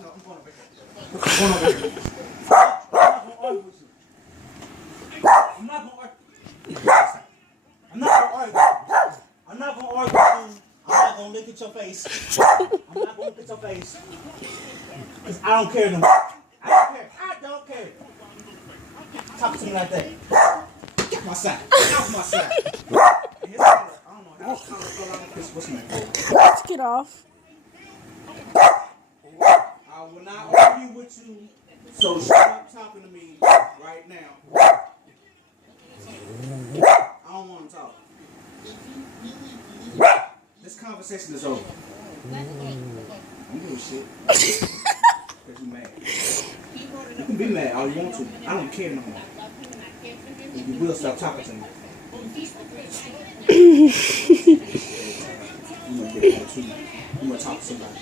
No, I'm going over here. I'm going over here. I'm not going to argue with you. I'm not going to argue. I'm not going to argue with you. I'm not going to argue with you. I'm not going to look at your face. I'm not going to look at your face. Because I don't care no more. I don't care. I don't care. Talk to me like that. Get my side. Get off my side. And his collar, I don't know how his collar fell out of this. What's my name? Let's get off. I will not argue with you, so stop talking to me right now. I don't want to talk. This conversation is over. I'm doing shit. Because you mad. You can be mad all you want to. I don't care no more. If you will, stop talking to me. You gonna get mad too. You gonna talk to somebody.